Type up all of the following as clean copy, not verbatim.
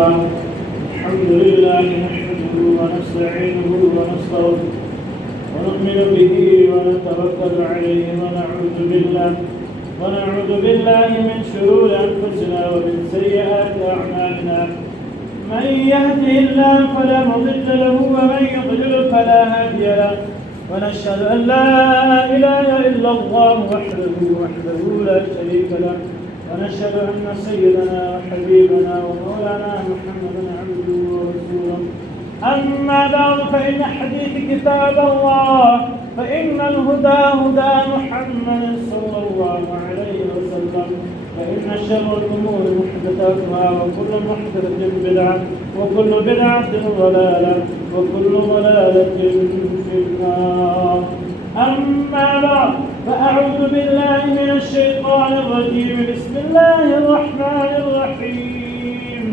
الله. الحمد لله نحمده ونستعينه ونستغفره ونؤمن به ونتوكل عليه ونعوذ بالله من شرور أنفسنا ومن سيئات أعمالنا. من يهده الله فلا مضل له ومن يضلل فلا هادي له. ونشهد أن لا إله إلا الله وحده لا شريك له. ونشهد أن سيدنا وحبيبنا ومولانا محمدا عبده ورسوله. أما بعد فإن حديث كتاب الله، فإن الهدى هدى محمد صلى الله عليه وسلم. فإن شر الأمور محدثاتها وكل محدثة بدعة وكل بدعة ضلالة وكل ضلالة في النار. أما بعد فأعوذ بالله من الشيطان الرجيم. بسم الله الرحمن الرحيم.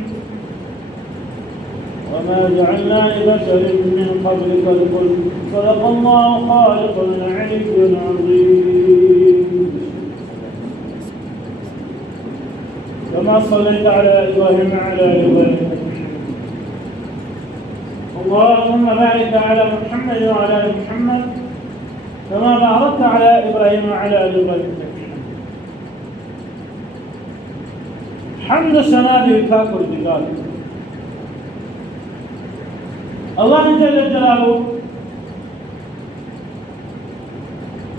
وما جعلنا لبشر من قبلك الخلد. صدق الله خالق العلي العظيم. كما صليت على إبراهيم وعلى آل إبراهيم. اللهم بارك على محمد وعلى آل محمد كما باركت على إبراهيم وعلى آل إبراهيم. حمد السماء بفاك الجبال. الله جل جلاله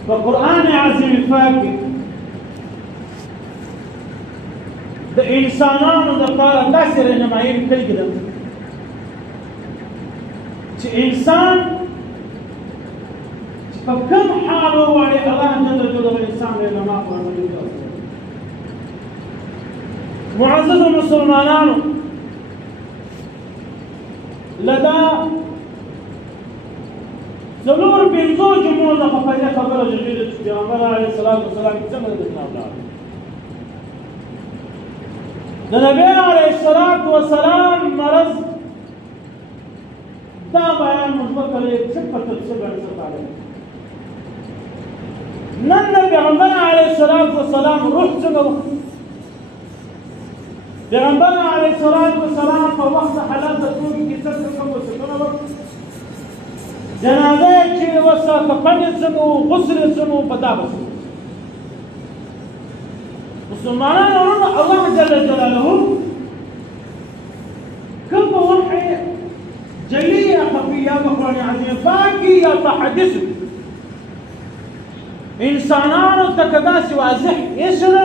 فقرآن عظيم فاكر د انسانانو د پاره داسې رهنمایي کوي چې انسان په کوم حال وغواړي الله جل جلاله انسان رهنما کوي. معزز مسلمانانو لدا څلور پنځو جمعو نه په دې خبره جوړېږي چې پیغمبر علیه السلام څنګه د اسلام لار د نبی علیه السلام مرض دا بیان موږ کړی چې په تفصیل باندې ستاره نن د پیغمبر علیه السلام روح څنګه پیغمبر علیه السلام په وخت حالات د ټول کې څه کوم څه جنازه چې وسه کفن څنګه غسل څنګه پتا بس مسلمانانو الله جل جلاله كم وحي جلية خفية بقرآن عظيم باقي يتحدث إنسانان تكداس واضح يسرا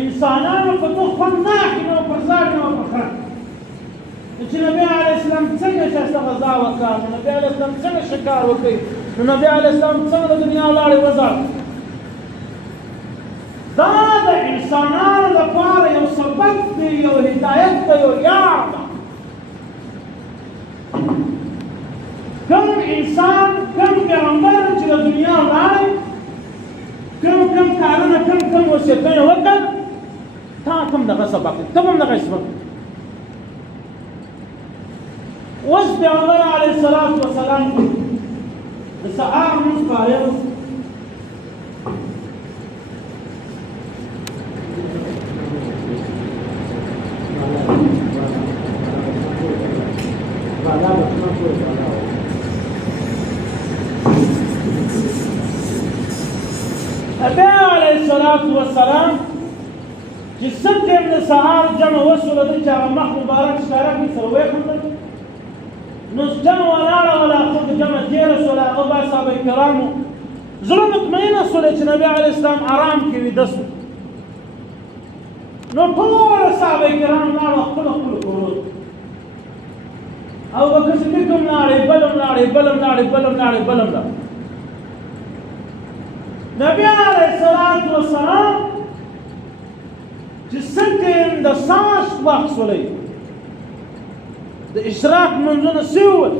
إنسانان فتوخ فناحي وفرزاني وفخران. النبي عليه السلام څنګه شاسته غزا وکړه، نبی عليه السلام څنګه شکار وکړي، نبی عليه السلام څنګه د دنیا لاړې وزار. دا د انسانانو لپاره یو سبق دی، یو هدایت دی، یو یار ده. کوم انسان کوم پیغمبر چې د دنیا لاړې کوم کارونه کوم وصیتونه وکړ، تا کوم دغه سبق دی، ته هم دغه سبق. اوس پیغمبر علیه السلام د سهار لمونځ فارغ نبی علیه السلام چې څه ټیم د سهار جمع وسوله ده چې هغه مخ مبارک ښکاره کړي سره ویښ نو جمع ولاړه ولا خود جمع تیره شوله هغه به صحابه کرامو زړه مطمئنه شوله چې نبي علیه السلام آرام کې ویده شو. نو ټول صحابه کرام لاړه خپلو کورونو ته. ابوبکر صدیق هم لاړې بل هم لاړې. نبي علیه السلام چې څه ټیم د ساس وخت شولی د اشراق منځونه سوي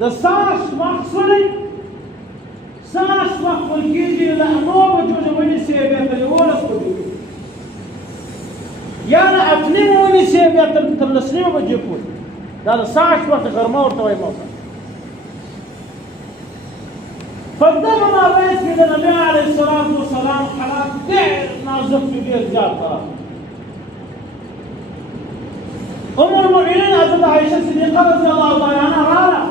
د ساس وخت شولی ساس وخت ویل کېږي له 9 بجو نه ونیسي بیا تر 11 بجو یا له 8:30 ونیسي بیا تر 10:30 بجې پورې دا د ساس وخت غرمه ورته وایي موقع. په دغه مابینځ کې د نبي علیه السلام حالات ډېر نازک دي، ډېر زیات خراب. المؤمنين حضرت عائشة الصديقة رضي الله تعالى عنها رانا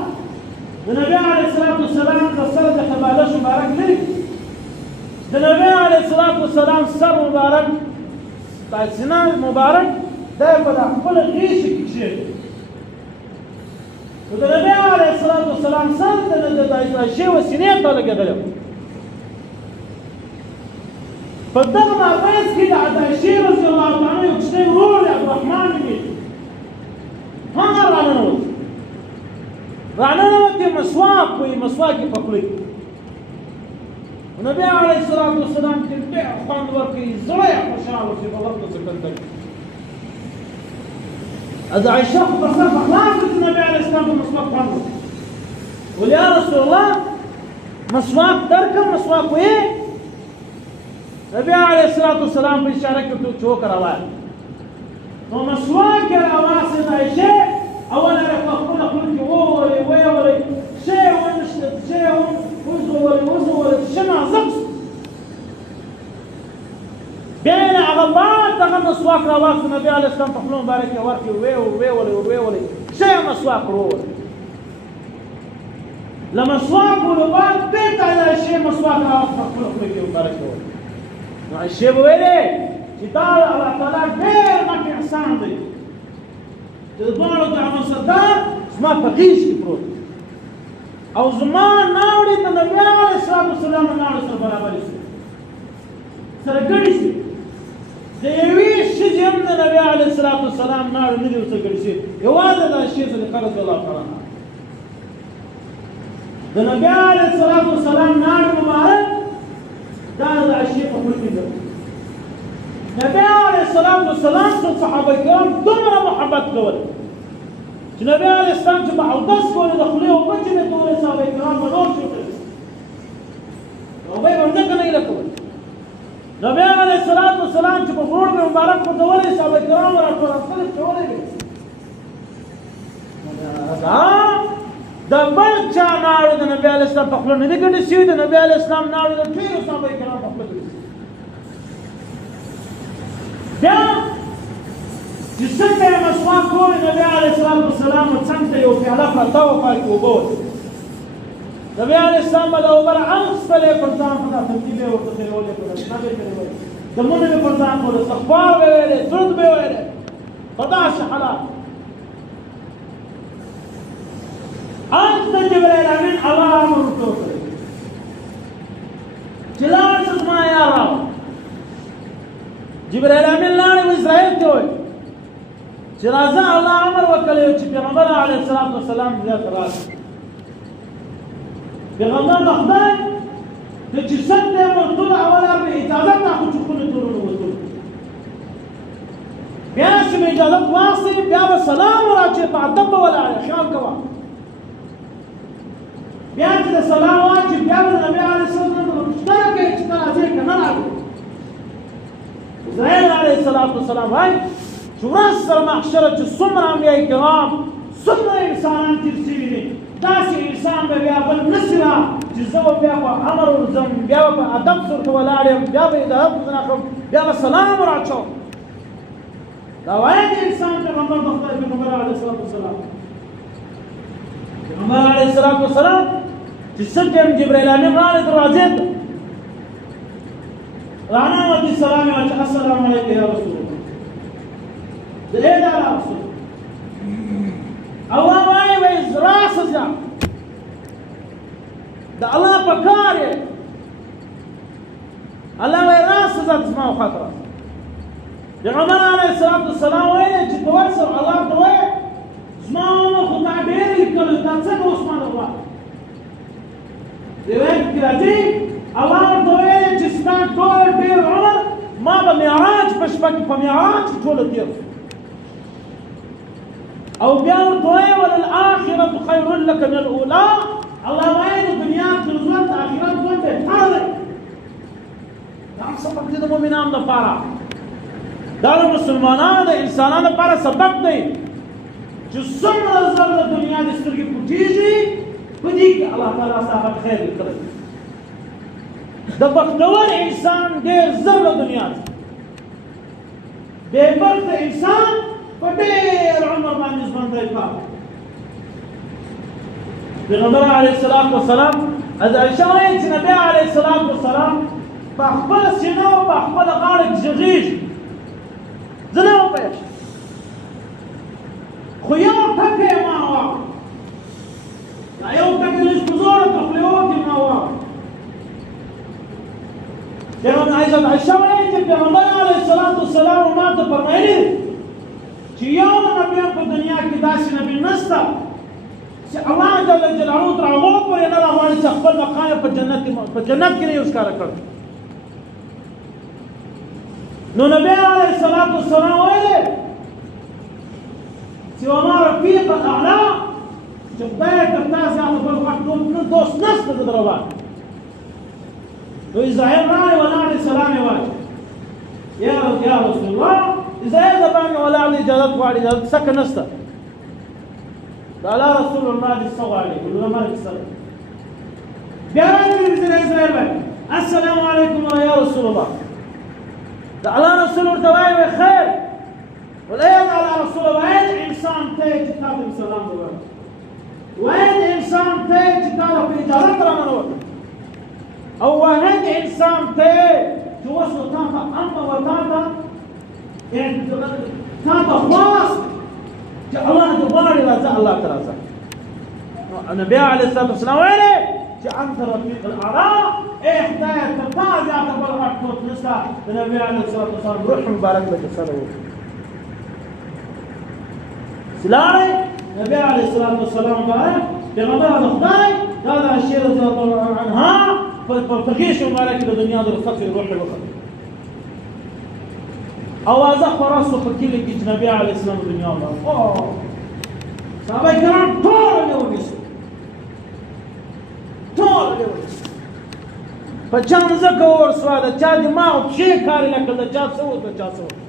النبي عليه الصلاة والسلام تصل قبالش مبارك لي النبي عليه الصلاة والسلام سر مبارك بعد سنة مبارك ده يبقى كل غيش كشيء النبي عليه الصلاة والسلام سر ده شيء وسنين طال قدره فالضغط بس كده على الشيء رضي الله عنه يكشف رول عبد الرحمن بن هذا رانا نوت مسواك ومسواك فقلي النبي عليه الصلاة والسلام تنبع خان وركي زرع وشعر في بلطة سكنتك هذا عيشة بصرف أخلاق النبي عليه الصلاة والسلام مسواك خان وليا رسول الله مسواك دركم مسواك وإيه النبي عليه الصلاة والسلام بإشارة شوك رواه ومسواك الأواصل عيشة أولا يقول كل جووري ويوري شيء ونشتت شيء وزوري شمع زقس بين عغبات تغم مسواك رواق النبي عليه السلام تحلون بارك يوركي ويوري شيء مسواك رول لما مسواك ولبات بيت على شيء مسواك رواق تحلون بارك يوركي مع الشيء بويلي كتاب الله تعالى غير ما في إحسان دي تدبروا تعمل صدار ما فقيش كبرود أو زمان ناوري النبي عليه الصلاة والسلام ناوري سربرابر سرقريس ديوي شيء من النبي عليه الصلاة والسلام ناوري ندي وسرقريس يواجه هذا الشيء اللي خرج الله تعالى النبي عليه الصلاة والسلام ناوري مبارك هذا الشيء فقول منه النبي عليه الصلاة والسلام صحابة الكرام دمر محبت قول النبي عليه السلام جمع عودس قول دخليه وبجنة دور صحابة الكرام ولور شوكس وبيبا مدقنا إلى قول النبي عليه الصلاة والسلام جمع فرور بمبارك ودولي صحابة الكرام ورحمة الله شوالي دبل جا نارو النبي عليه السلام تقولون نقدر نسيد النبي عليه السلام نارو الفيل صحابة الكرام تقولون جسمته مسواك كل النبي عليه الصلاة والسلام وتسمته يوفي علاقة توفى الكوبول النبي عليه السلام لو برا أنس فلي فرزان فتا تنتيبه وتخيرولي كله نبي كله دمونه بفرزان كله استغفار بويله ترد بويله فداش حلال أنت جبريل أمين الله أمر توصل جلاس ما يرى جبريل أمين لا إسرائيل توي جرازة الله أمر وكله پیغمبر عليه الصلاة والسلام ذات راس پیغمبر مخدای تجسد له طلع ولا بإجازة تأخذ تكون تورون وتورون بياش من إجازة واصل بيا السلام ولا شيء بعدب ولا على خيال كوا بياش السلام واجب بيا النبي عليه الصلاة والسلام اشترك زي كنا إسرائيل عليه الصلاة والسلام هاي شو راس المحشرة السمر أنبياء الكرام سمر إنسان ترسيني داس إنسان بيا بالنسرة جزء بيا أمر ورزم بيا أدب صرت ولا عليهم بيا بيذهب زناكم بيا السلام ورعشوا لو أي إنسان پیغمبر بخطأ پیغمبر عليه الصلاة والسلام پیغمبر عليه الصلاة والسلام جسد جبريل أمين راني دراجات رانا ودي السلام عليك السلام عليك يا رسول الله ده ده يا رسول الله ما يبيز راس جا ده الله بكاري الله ما راس جا تسمعوا خطرة پیغمبر عليه الصلاة والسلام وين جتوسر الله توي اسمعوا خطا بيري كل تنسوا اسمعوا الله رواية كراتي الله توي جسنا كل بير عمر ما بمعراج بشبك بمعراج طول الدير أو بيار توي وللآخرة خير لك من الأولى الله وين الدنيا تنزل آخرة وين هذا نعم سبق كده مؤمنان نفارا دار المسلمان هذا إنسانان نفارا سبق دي جسم رزق الدنيا دسترقي بتيجي بديك الله تعالى صاحب خير الخير دبق دور إنسان غير زر الدنيا بيبرد إنسان په ډېر عمر باندې ژوندی پاتې پیغمبر علیه السلام وسلام از عایشه وایي چې نبی علیه السلام وسلام په خپله سینه او په خپله غاړه کې غږېږي زه نه وپوهېږم خو یو ټکی یې ما واورېد دا یو ټکی لږ په زوره په خولې وکړي ما واورېد حضرت عایشه وایي چې پیغمبر علیه السلام وسلام ما ته فرمایلي چې یو نبي په دنیا کې داسې نبي نشته چې الله جل جلاله تر هغو پورې نه راغواړي چې خپل مقام یې په جنت کې نه یې ښکاره کړ نو نبی علیه السلام ویلي چې وما رفیق الاعلی چې خدای تر تا زیاته بل غټ دوست نشته د ده روان نو اسرائیل راغی ولاړ دی سلام یې واچوه یا رسول الله اسرائیل د باندې ولاړ دی اجازت غواړي اجازت سکه نشته د الله رسول الله دې څه غواړي ولله مرګ سره بیا راغلی اسرائیل وایي السلام علیکم یا رسول الله د الله رسول ورته وایي خیر ولید الله رسول الله وایي انسان ته چې تا ته سلام ووایي واحد انسان ته چې تا ته په اجازت راننوت او واحد انسان ته چې اوس نو تا ته امن و تا ته خواست چې الله دې غواړي راځه الله ته راځه نبي علیه الصلاه والسلام ویلي چې انت رفیق الاعلی ای خدایه تر تا زیاته بل غټ څوک نشته د نبي علیه الصلاه والسلام روح مبارک به سره وکړي سلاړی نبي علیه الصلاه والسلام وایي پیغمبر د خدای دا د عایشې رضی الله عنها په غیش مبارک د دنیا د رخصت روح وکړي اوازه خورا سو په کلی کې چې نبی علیه السلام دنیا ولاړ صحابه کرام ټول یې ونیسو ټول یې ونیسو په چا مځکه ورسوه د چا دماغ پښې کار یې نه کړ د چا څه وکړه چا څه وکړه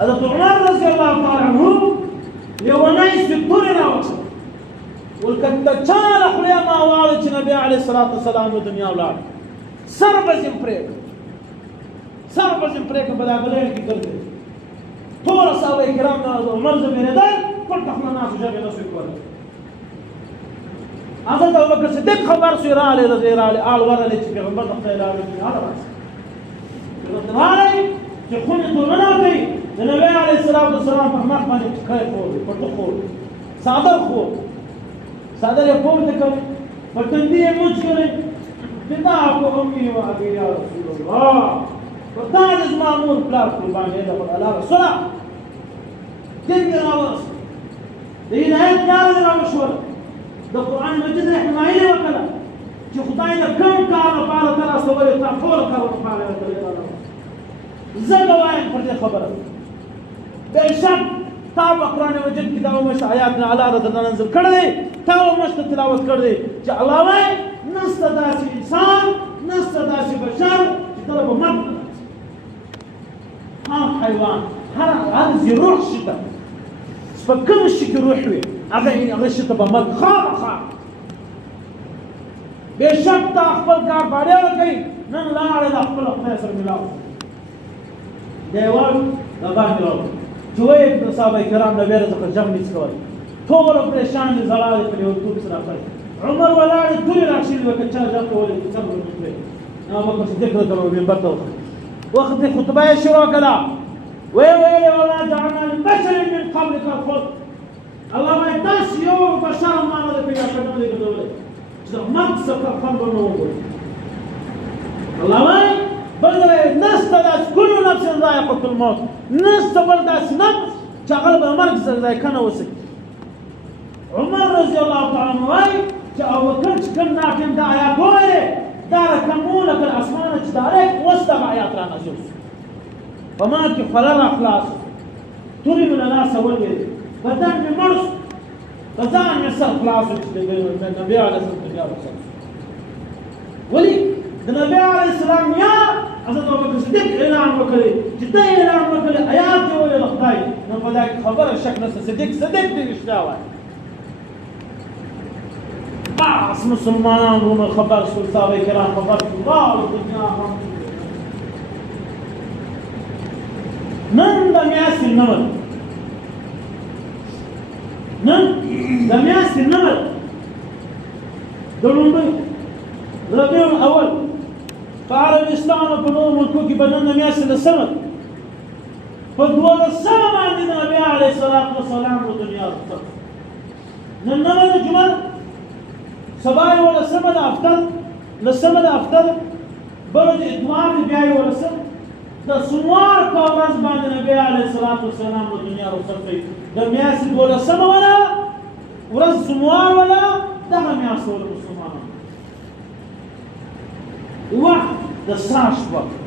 حضرت عمر رضی الله تعالی عنه لیونی سپورې راوکړه ولکه د چا له خولې ما واورېد چې نبی علیه الصلاه والسلام د دنیا ولاړ سر به ځم پرېږدم سر به ځم پرېږدم په دا ګلیل کې ګرځېد ټوله صحابه کرام د عمر زمېرېدل پټه خوله ناست وو ژبې نه سوی کولی حضرت ابوبکر صدیق خبر سوی راغلی رضی راغلی آل ورغلی چې پیغمبر د خدای لاړ دنیا ته راسي راغلی چې خونې تورونه کوي د نبی علیه السلام والسلام په مخ باندې ټکی خور دی پټه خور څادر خور څادر یې پورته کړی په تندي یې موچ کړی فداک امي و ابي یا رسول الله په تا دې زما مور پلار قربان دی د الله رسوله دین دې راوست د هدایت لاره دې راوښوله د قرآن مجید رحمایي یې وکړه چې خدای د کوم کار لپاره ته راستولی تا ټوله کارونه لپاره یې ورته زه به وایم پر دې خبره بېشک تا په قرآن مجید کې دا ومشت آیات نه الله رضا نازل کړی دی تا ومشت تلاوت کړی دی چې الله وایي نشته داسې انسان نشته داسې بشر چې کله به مرګ هر حیوان هر ذي روح شي ته په کوم شي کې روح وي هغه شي ته به مرګ خامخا بېشک تا خپل کار باندې کوي نن لاړې د خپل خدای سره ملاو دیوال د باندې راوړو چې وایي د صحابه کرام د ویره څخه جنګ نه څکوي ټول پریشان دي زړه په یوټیوب سره راځي عمر ولاړ ټول راښیل وکړه چې جنګ کولې څه وکړي نو ابوبکر صدیق رضی الله عنه منبر ته وخت خطبه شروع کړه ویل ولا جعلنا لبشر من قبلك الخلد الله ما يدس يوم بشر ما له في كلام دې بدولې چې مرګ څخه خبر نه وګوري الله وايي بل نستدعس كل نفس ذائقة الموت نستبل داس نفس چې هغه به مرګ ذائقه نه وسي عمر رضی الله تعالی عنه وايي چې ابوبکر چې کوم ناټیم د آیات وایي دا رقمونه پر اسمان چې دارک وسته آیات را نازل وما کې خلل اخلاص توري من الناس ولې بدن می مرس بدن می سر خلاص چې د نبی علیه السلام ولي د نبی علیه السلام یا حضرت ابوبکر صدیق اعلان وکړي چې دا اعلان وکړي آیات یې ویل خدای نو په دا خبره شک نشته صدیق دې رښتیا وایي باس مسلمانان روم خبر سول صحابه کرام خبر الله دنیا نن د میاشتې نمر نن د میاشتې نمر د لومړي ربیع الاول په عربستان او په نورو ملکو کې به نن د میاشتې لسمه په 12 باندې د نبي علیه الصلاة والسلام له دنیا رخصت نن نمه د جمعه سبا یې ولسمه د افتر لسمه د افتر بله د اتوار د بیا یې ولسم د سوموار په ورځ باندې نبي علیه الصلاة والسلام له دنیا رخصت کوي د میاشتې 12 ولا ورځ سوموار ولا دغه میاشت ولا مسلمانان وخت د ساش وخت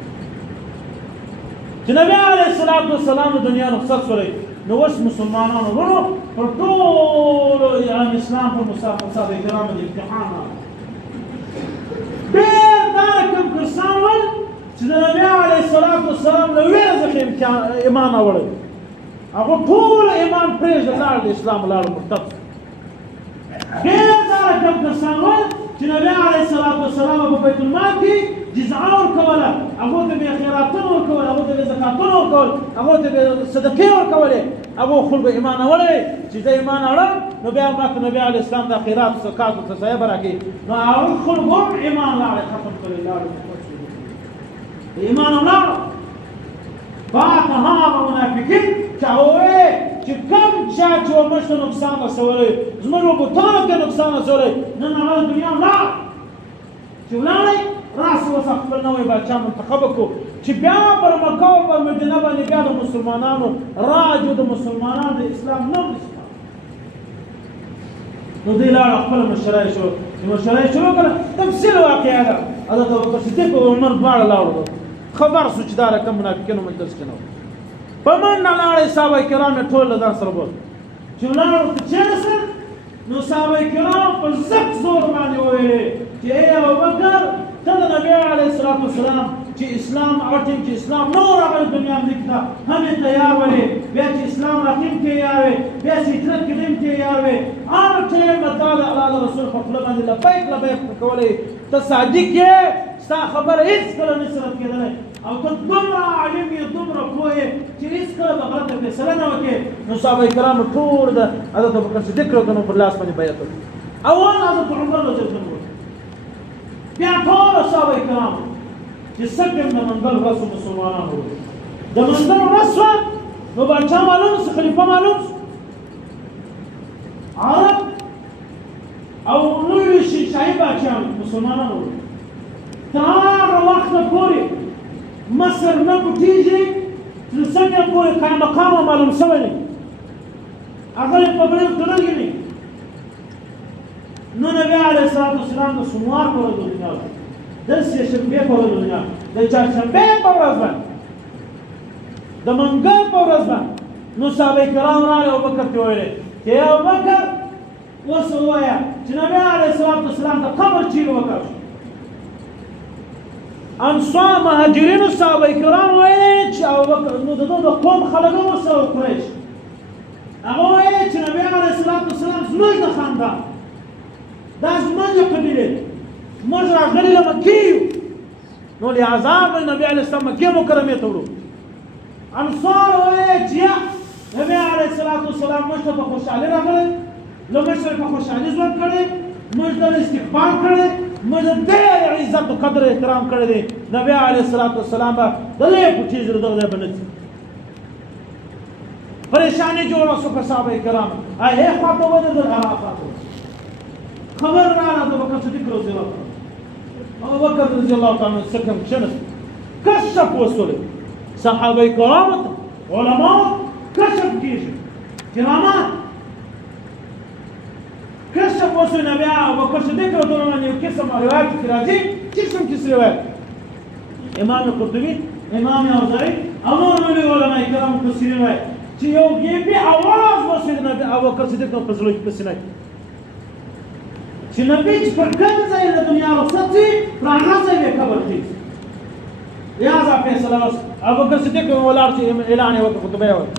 چې نبی علیه الصلاة والسلام د دنیا رخصت شولی نو اوس مسلمانانو ورو پر ټولو اسلام په صحابه کرامو د امتحان ډېر دغه کوم کسان ول چې د نبي علیه الصلاة والسلام له ویرې څخه ایمان راوړی هغه ټول ایمان پرېږده لاړ د اسلام لاړ مرتد ډېر دغه کوم کسان ول چې نبي علیه الصلاة والسلام په بیت المال کې جزعه ورکوله هغو ته به یې خیراتونه ورکول هغو ته به یې زکاتونه ورکول هغو ته به یې صدقې ورکولې هغو خلکو ایمان راوړی چې زه ایمان راوړم نو بیا هم راته نبي علیه السلام د خیرات زکات ورته ځای به راکړي نو هغه خلکو هم ایمان راوړی ختم کړی لاړې ایمان هم راوړه بعد هغه منافقین چې هغه وویل چې کوم چا چې موږ ته نقصان رسولی زموږ بوتانو ته نقصان رسولی نن هغه د دنیا ولاړ چې ولاړی راسه اوس خپل نوی باچا منتخبه کړو چې بیا پر مکه او پر مدینه باندې بیا د مسلمانانو راج او د مسلمانانو د اسلام نوم اسلام نو دوی لاړه خپله مشره یې شروع چې مشره یې شروع کړه تفصیل واقعه ده حضرت ابوبکر صدیق او عمر دواړه لاړو خبر سو چې دا رقم منافقینو مجلس کې نه و په منډه لاړې صحابه کرام یې ټول له ځان سره بول چې ولاړو ته کېناستل نو صحابه کرام په زق زور باندې وویلې چې ای ابوبکر ته د نبي علیه الصلاة والسلام چې اسلام اټیم چې اسلام نو راغلی دنیا مځکې ته هم یې تیار ولې بیا چې اسلام رقیم تیار وې بیا چې هجرت کې هم تیار وې هر ټیم به تا د الله د رسول په خوله باندې لبیک لبیک کولی ته صادق یې ستا خبره هېڅکله نه صرف کېدلی او ته دومره عالم یې دومره پوه یې چې هېڅکله به غلطه فیصله نه وکړې نو صحابه کرامو ټول د حضرت ابوبکر صدیق رضی الله پر لاس باندې بیعت وکړ اول حضرت عمر رضی الله عنه بیا ټول صحابه کرام چې سکم د منګل ورځ مسلمانانو د منګل ورځ شوه نو باچا معلوم شو خلیفه معلوم شو عرب او لوی شیشاهي باچیان مسلمانانو تر هغه وخته پورې مصر نه پټېږي تر څنګه پورې قایم مقام معلوم شوی دی هغه یې په بریښ تړلی دی نو نبی علیه الصلاة والسلام د سوموار په ورځ دنیا د سهشنبې په ورځ دنیا د چهارشنبې په ورځ باندې د منګل په ورځ باندې نو صحابه کرام راغلي ابوبکر ته ویلې چې ای ابوبکر اوس ووایه چې نبی علیه الصلاة والسلام د قبر چیرې وکړ انصار مهاجرینو صحابه کرام ویلې چې ابوبکر نو د ده د قوم خلک اوس او قریش هغه ویلې چې نبی علیه الصلاة والسلام زموږ د خاندان دا زموږ قبیلې موږ راغلي له مکې یو نو لهذا نبي عليه السلام مکې مکرمې ته وړو انصار وایي چې نبی علیه الصلاة والسلام موږ ته په خوشحالي راغلی له موږ سره په خوشحالي ژوند کړی موږ ته استقبال کړی موږ ډېر عزت او قدر احترام کړی دی نبی علیه الصلاة والسلام به د لوی کوټې زر دغه ځای به نه ځي پریشاني جوړه شوه په صحابه کرامو هغې خواته ودرېدل هغه خواته خبر راغله د ابوبکر صدیق رضی الله عنه ابوبکر رضی الله تعالی عنه سکم کښېنست کشف وسولې صحابه کرامو ته علماو کشف کېږي کرامات کشف وسولې نبی ابوبکر صدیق رضی الله عنه یو قسم روایت کې راځي چې کوم قسم روایت امام قرطبي امام اوزاعي او نور لوی علماء کرام مفسرین وایي چې یو غیبي اواز وسولې نبی ابوبکر صدیق په زړه کې په سینه چې نبی چې پر کوم ځای د دنیا رخصت شي پر هغه ځای به قبر کېږي لهذا فیصله وشوه ابوبکر صدیق ولاړ چې اعلان یې وکړ خطبه یې وکړه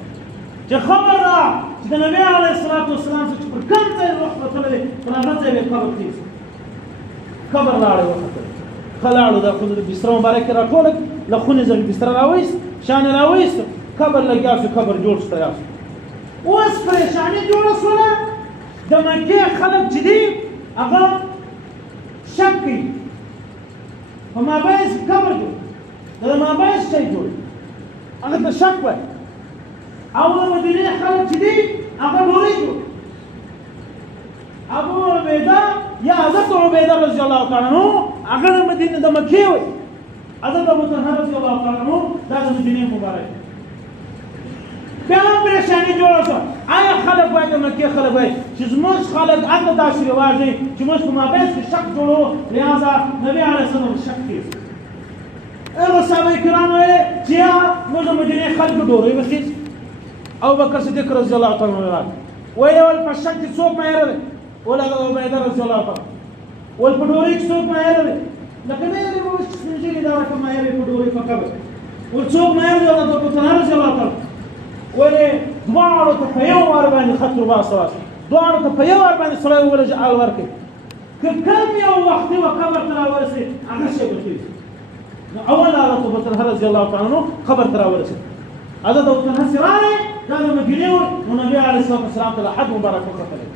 چې خبر را چې د نبي علیه الصلاة والسلام چې پر کوم ځای روح وتلی پر هغه ځای به قبر کېږي قبر لاړې وکتل ښه لاړو دا خو د بستره مبارک یې راټوله له خونې څخه بستره راوایست شان یې راوایست قبر لګیا شو قبر جوړ شو تیار شو اوس پریشاني جوړه شوله د مکې خلک چې دي هغه شک کوي په مابینځ کې قبر جوړ د مابینځ شی جوړ هغه ته شک وایي او د مدینې خلک چې دي هغه ډوډۍ جوړ ابو عبیده یا حضرت عبیده رضی الله تعالی عنہ هغه د مدینې د مکې وایي حضرت ابو طلحه رضی الله تعالی عنہ دا د مدینې مبارک بیا هم پریشاني جوړه شوه آیا خلک وایي د مکې خلک وایي چې زموږ خلک هلته داسې رواج دی چې موږ په مابینځ کې شک جوړو لهذا نبي علیه السلام شک کوي هغه صحابه کرام ویل چې موږ د مدینې خلکو ډوډۍ وخیست ابوبکر صدیق رضی الله تعالی عنہ ویل ول په شک کې څوک مایره دی ول هغه عبیده رضی الله تعالی ول په ډوډۍ کې څوک مایره دی لکه نه یې موږ سپین ږیري دا رقم مایره په ډوډۍ په قبر ول څوک مایره دی حضرت ابو طلحه رضی الله تعالی ولې دواړو ته په یو وار باندې خط وباسه دواړو ته په یو وار باندې سړی وویل چې آل ورکړي که کم یو وختي و قبر ته راورسېد هغه شی به خېږي نو اول حضرت ابو طلحه رضی الله تعالی عنه قبر ته راورسېد حضرت ابو طلحه چې راغی دا د مدینې و نو نبي علیه الصلات وسلام ته حد مبارک وکتلی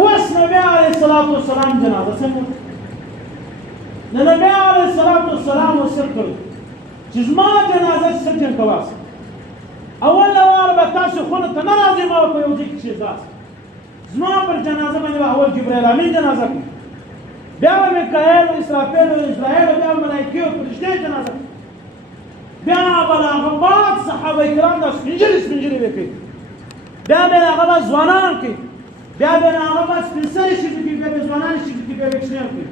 اوس نبي علیه الصلات وسلام جنازه څنګه نو نبي علیه الصلات وسلام وصیت کړی چې زما جنازه څنګه کواسه اول وار به تاسو خونه ته نه راځئ ما په یو ځای کې کښېږداست زما پر جنازه باندې به اول جبرایل امین جنازه کوي بیا به میکایل و اسرافیل و اسرائیل و بیا به ملایکې و فرشتې جنازه کوي بیا به له هغه بعد صحابه کرام دا سپین ږیري به کوي بیا به له هغه بعد ځوانان کوي بیا به له هغه بعد سپین سرې ښځې کوي بیا به ځوانانې ښځې کوي بیا به کوچنیان کوي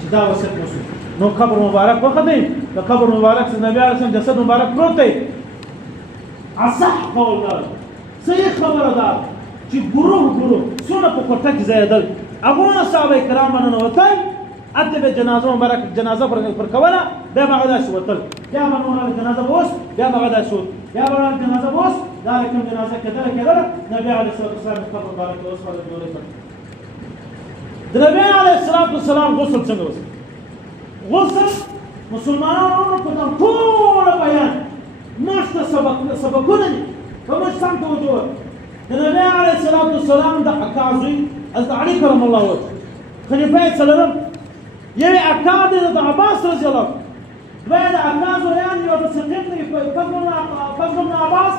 چې دا وصیت وشو نو قبر مبارک وخدای د قبر مبارک څخه نبی علیه السلام جسد مبارک پروت دی اصح قول دا صحیح خبره ده چې ګروه څونه په کوټه کې ځایېدل هغونه صحابه کرام ننوتل هلته به جنازه مبارک جنازه پر کوله بیا به هغه داسې وتل بیا به نور جنازه به اوس بیا به هغه داسې وت بیا به جنازه به اوس دا رقم جنازه کېدله نبی علیه الصلات وسلام قبر مبارک ته اوس خلک ډوډۍ کړ د نبی علیه الصلات وسلام غسل څنګه وسو غسل مسلمانانو په ټول بیان مشته سبقونه دي په موږ سم توجه د نبی علیه الصلات وسلام د اکا زوی حضرت علي کرم الله وجهه خلیفه څلورم یو اکا دی د عباس رضی الله عنه دوی د اکا زویان یو د سقیم دی فضل بن عباس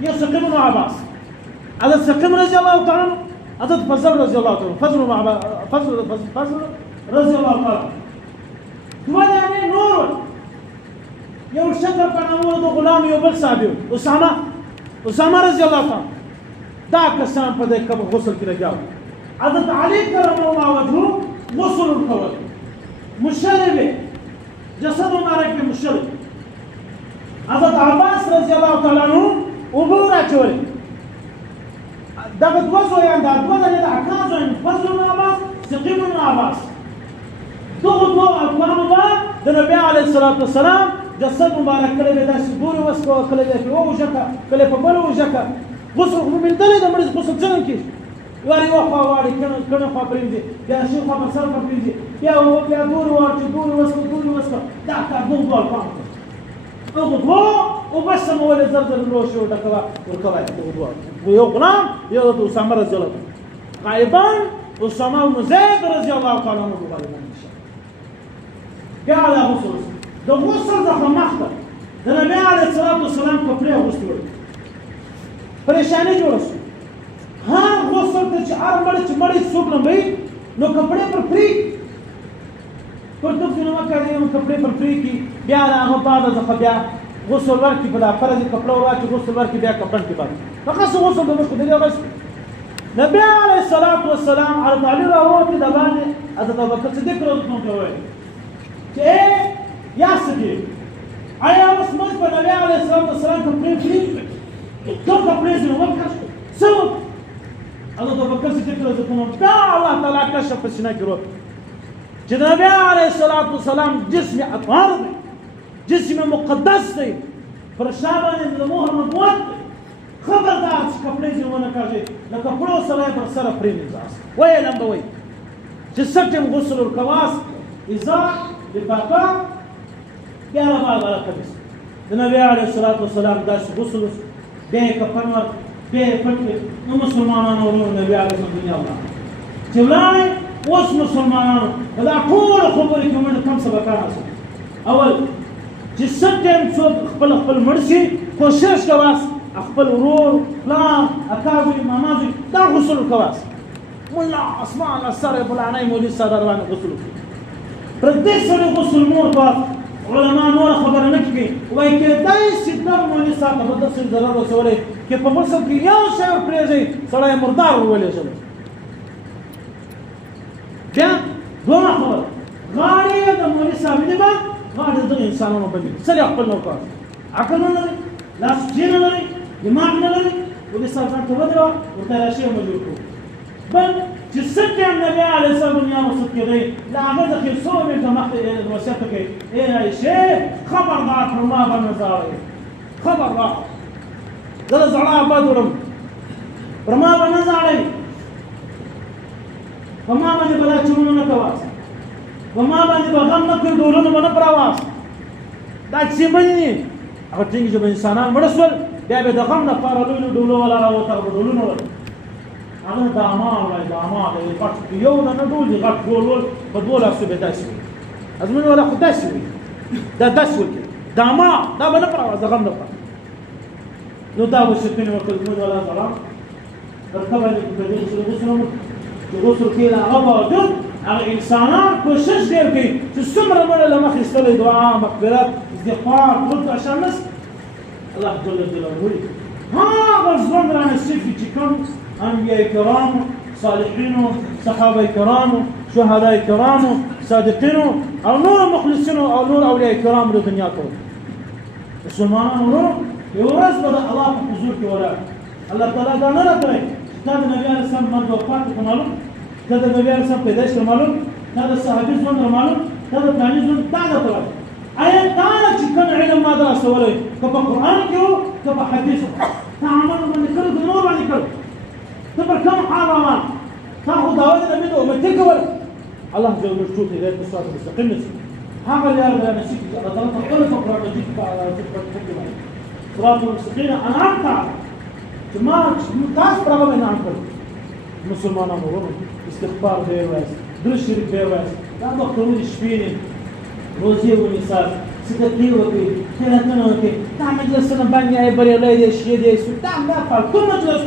یو سقیم بن عباس حضرت سقیم رضی الله تعالی عنه حضرت فضل رضی الله تعالی عنه فضل رضی الله تعالی دوه یعنی نور یو شکر په نامه د غلام یو بل صحابي اسامه رضی الله تعالی دا کسان په دې قبر غسل کې لګیا حضرت علي کرم الله وجهه غسل کول مشرب جسد مبارک کې مشرب حضرت عباس رضی الله تعالی عنہ اوبه راچول دغه دوه زویان دا دوه د اکا زویان فضل بن عباس سقیم بن عباس دغه دوه اقوامو به د نبي علیه الصلات وسلام جسد مبارک کله به داسې ګورې وسکوه کله به په وژکه کله په بله وژکه غسل خو مومندلی د مړي غسل څنګه کېږي یوار یوه خوا واړې کڼه خوا پرېږدي بیا ښي خوا پر سر خوا پرېږدي بیا دورې واړچي دورې وسکه دا کار دغه دوه پام کړه دغه دوه اوبه سمولې زر زر لوښي ورډکوه ورکوه دغه دوه یو غلام یو د اسامه رضی الله عنه غایبان اسامه بن زید رضی الله تعالی عنه غالبان بیا دا غسل د غسل څخه مخکې د نبي علیه الصلات وسلام کپړې اغوستې وړي پریشاني جوړه شوه هر غسل ته چې هر مړی څوک لمبوي نو کپړې پر پرېږدي پر تفصیل مه کوي کپړې پر پرېږدي بیا د هغه بعد څخه بیا غسل ورکړي په دا فرض کپړه واچي غسل ورکړي بیا کپړن کې باندې دغسې غسل د مشکو دی هغه نبي علیه الصلات وسلام حضرت علي راووتې د باندې حضرت ابوبکر صدیق رضی الله عنه وویل چې یا صدیق آیا اوس موږ په نبي علیه الصلات وسلام کپړې پرېږدي څو کپړې ځینې وکړه څه حضرت ابوبکر صدیق رضی الله عنه دا الله تعالی کشف په سینه کې وکړ چې د نبي علیه الصلات وسلام جسم اطهار دی جسم مقدس دی پر شا باندې د مهر نبوت دی خبردار چې کپړې ځینې ونه کاږي د کپړو سره یې پر سره پرېمنځاست ویې لمبوئ چې څه ټیم غسل ورکواست ازار لفافه يا رب على كبس النبي عليه الصلاة والسلام داس غسل به كفنور به فتح مسلمان ورون النبي عليه الصلاة والسلام جبلاني وس مسلمان هذا كل خبرك من كم سبقنا أول جسدهم صوت خبل مرسي کوشش كواس خبل ورور لا أكابر مامازي دا غسل كواس ملا اسمع الله سر بلاني مولي سر روان غسل پردیس غسل مور با علماء نور خبر نکي وای کې دای سیدنر مولي صاحب په داسې ضرر وسولې کې په مصر کې یو شی پرېږي سړی مردار ولې شل بیا دوه خبر غاړي د مولي صاحب دی با غاړي د انسانانو باندې سړي خپل نور کار عقل نه لري لاس جین نه لري دماغ نه لري مولي صاحب ته ودرو ورته راشي موجود کو بل جسد النبي عليه الصلاه والسلام وصدق كده لا عمد في صوم انت مخ وسيتك ايه يا شيخ خبر ضاع الله بالنزاري خبر ضاع ده زعلان بدرم رما بالنزاري وما من بلا چونو كواس وما من بغم نکړ ډولونه باندې پرواز دا چې باندې هغه څنګه چې انسانان مرسول بیا به د غم نه پارلو ډولو ولا راوته ډولونه هذا دامان ولا دامان اللي قط يوم أنا دولي قط دول بدول أسوي داسوي أزمن ولا خد داسوي ده داسوي دامان ده بنقرأ ده غم نقرأ لو ده وشتني وكل مود ولا ظلام الخبر اللي بدين يغسل كيلا غبا جد على إنسانان كوشش دير كي تسمر من لما خيستل دعاء مقبرات استغفار رد عشان نس الله جل جلاله ها غزوان رانا السيف يجيكم أنبياء كرام صالحين صحابة كرام شهداء كرام صادقين أو نور مخلصين أو نور أولياء كرام للدنيا كلها مسلمان نور يورث بدأ الله بحضور كورا الله تعالى دانا رتري كذا النبي عليه السلام من وفات كمالهم كذا النبي عليه السلام پیدائش كمالهم كذا الصحابي زون كمالهم كذا ثاني زون تعالى طلع أيه تعالى كم علم ما درس ولا كبا قرآن كيو كبا حديث تعامل من كل نور من كل تبر كم حرام تاخذ داود النبي ومتكبر الله جل وجلاله هدايه الصراط المستقيم هذا اللي انا نسيت الله تعالى قال فقرا جيت على تكبر صراط المستقيم انا اقطع ما تاس برابر من عنكم مسلمان امور استغفار بيواس درش شرك بيواس لا دكتور شفيني روزي ونساء سكتي وكي ثلاثه وكي تعمل جلسه بانيا بري لا يشي دي تعمل لا كل مجلس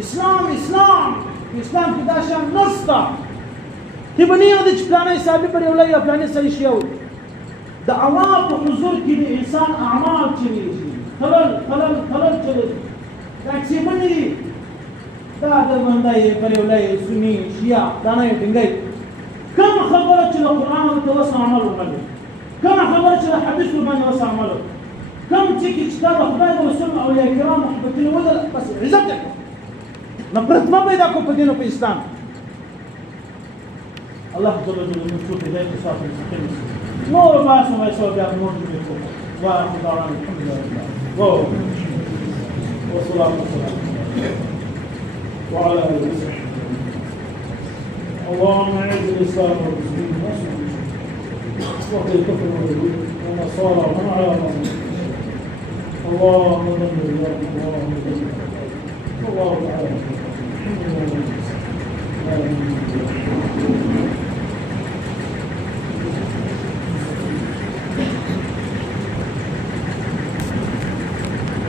اسلام كده عشان نصطع تبني هذا فلان يسابي بري ولا يا فلان يسوي شيء دعوات وحضور كده انسان اعمال كده خلل كده تكسبني ده من ده بري ولا سني شيعة دانا يدنجي كم خبرت القرآن وتوسع عمله ماله كم خبرت الحديث وما يوسع عمله كم تيجي كتاب خداي ورسول أولياء كرام محبتين ولا بس عزتك نفرت ما بيداكم بدينه في الإسلام الله جل جلاله نشوف هداية الصراط المستقيم نور باس وما يسوى بها نور جميعكم وآخر دعوانا الحمد لله والصلاة والسلام وعلى آله وصحبه اللهم أعز الإسلام والمسلمين واهد الكفر والنصارى ومن على رأسهم اللهم دمر اللهم دمر الله تعالى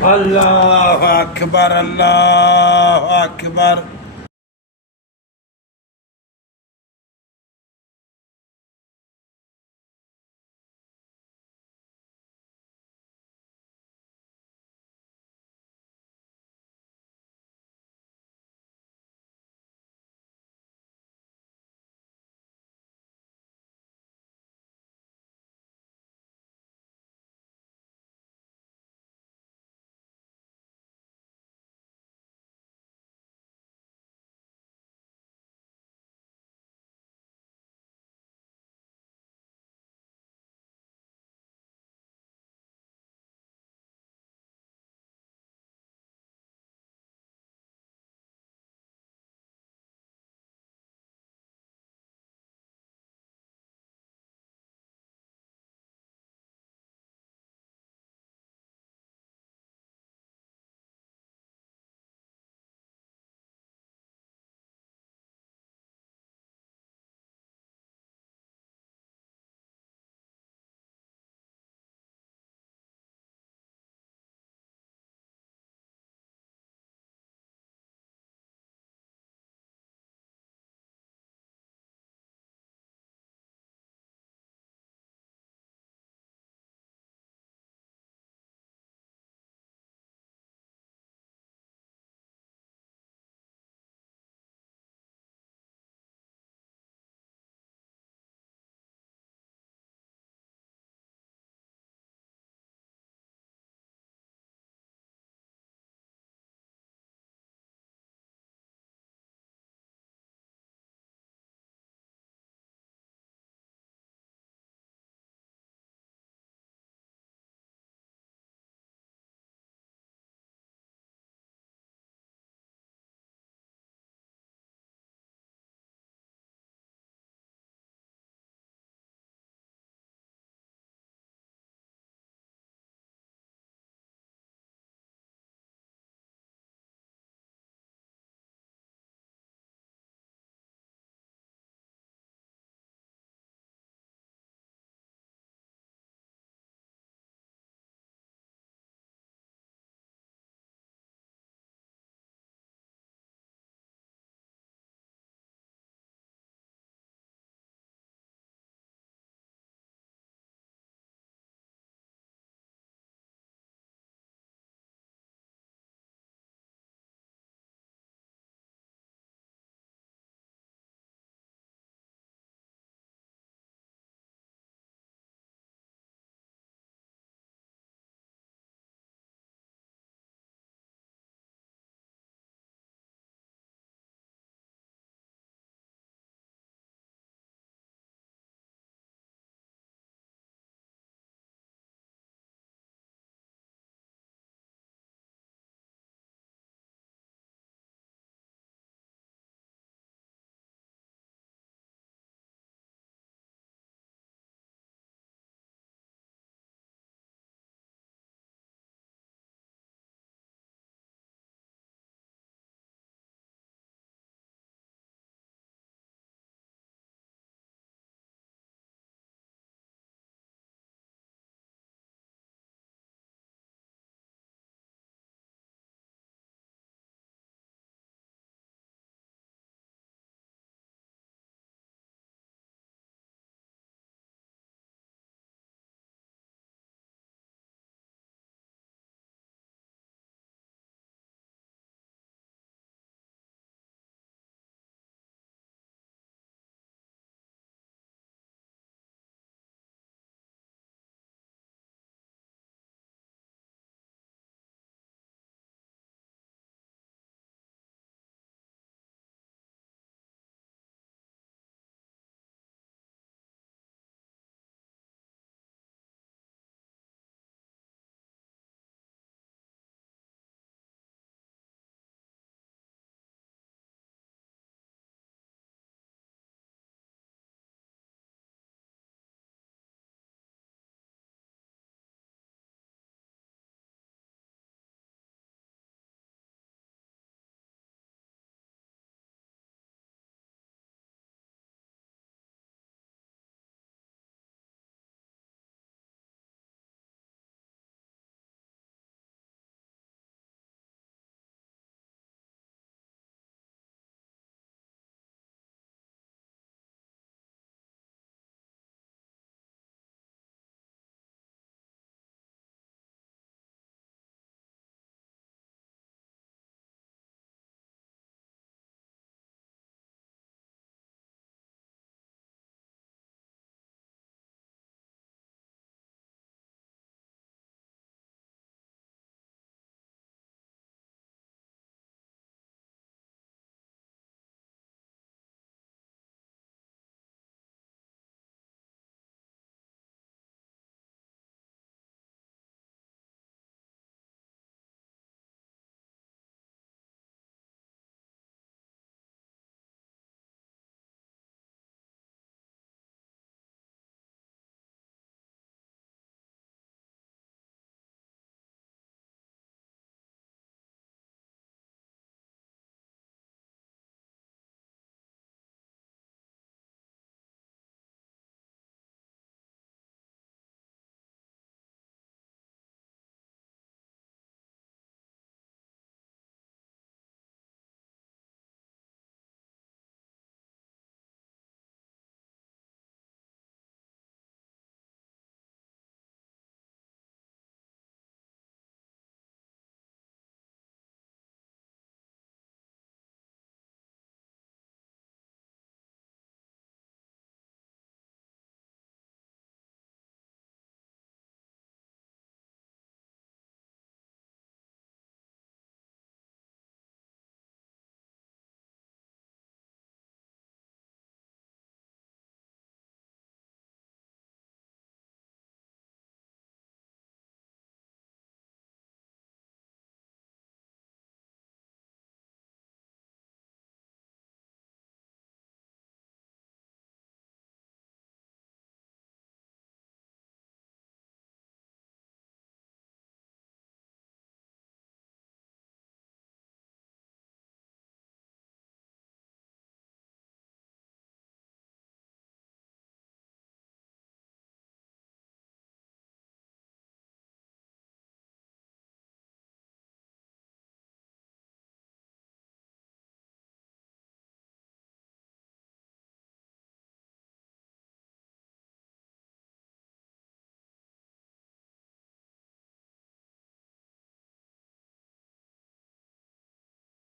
الله أكبر الله أكبر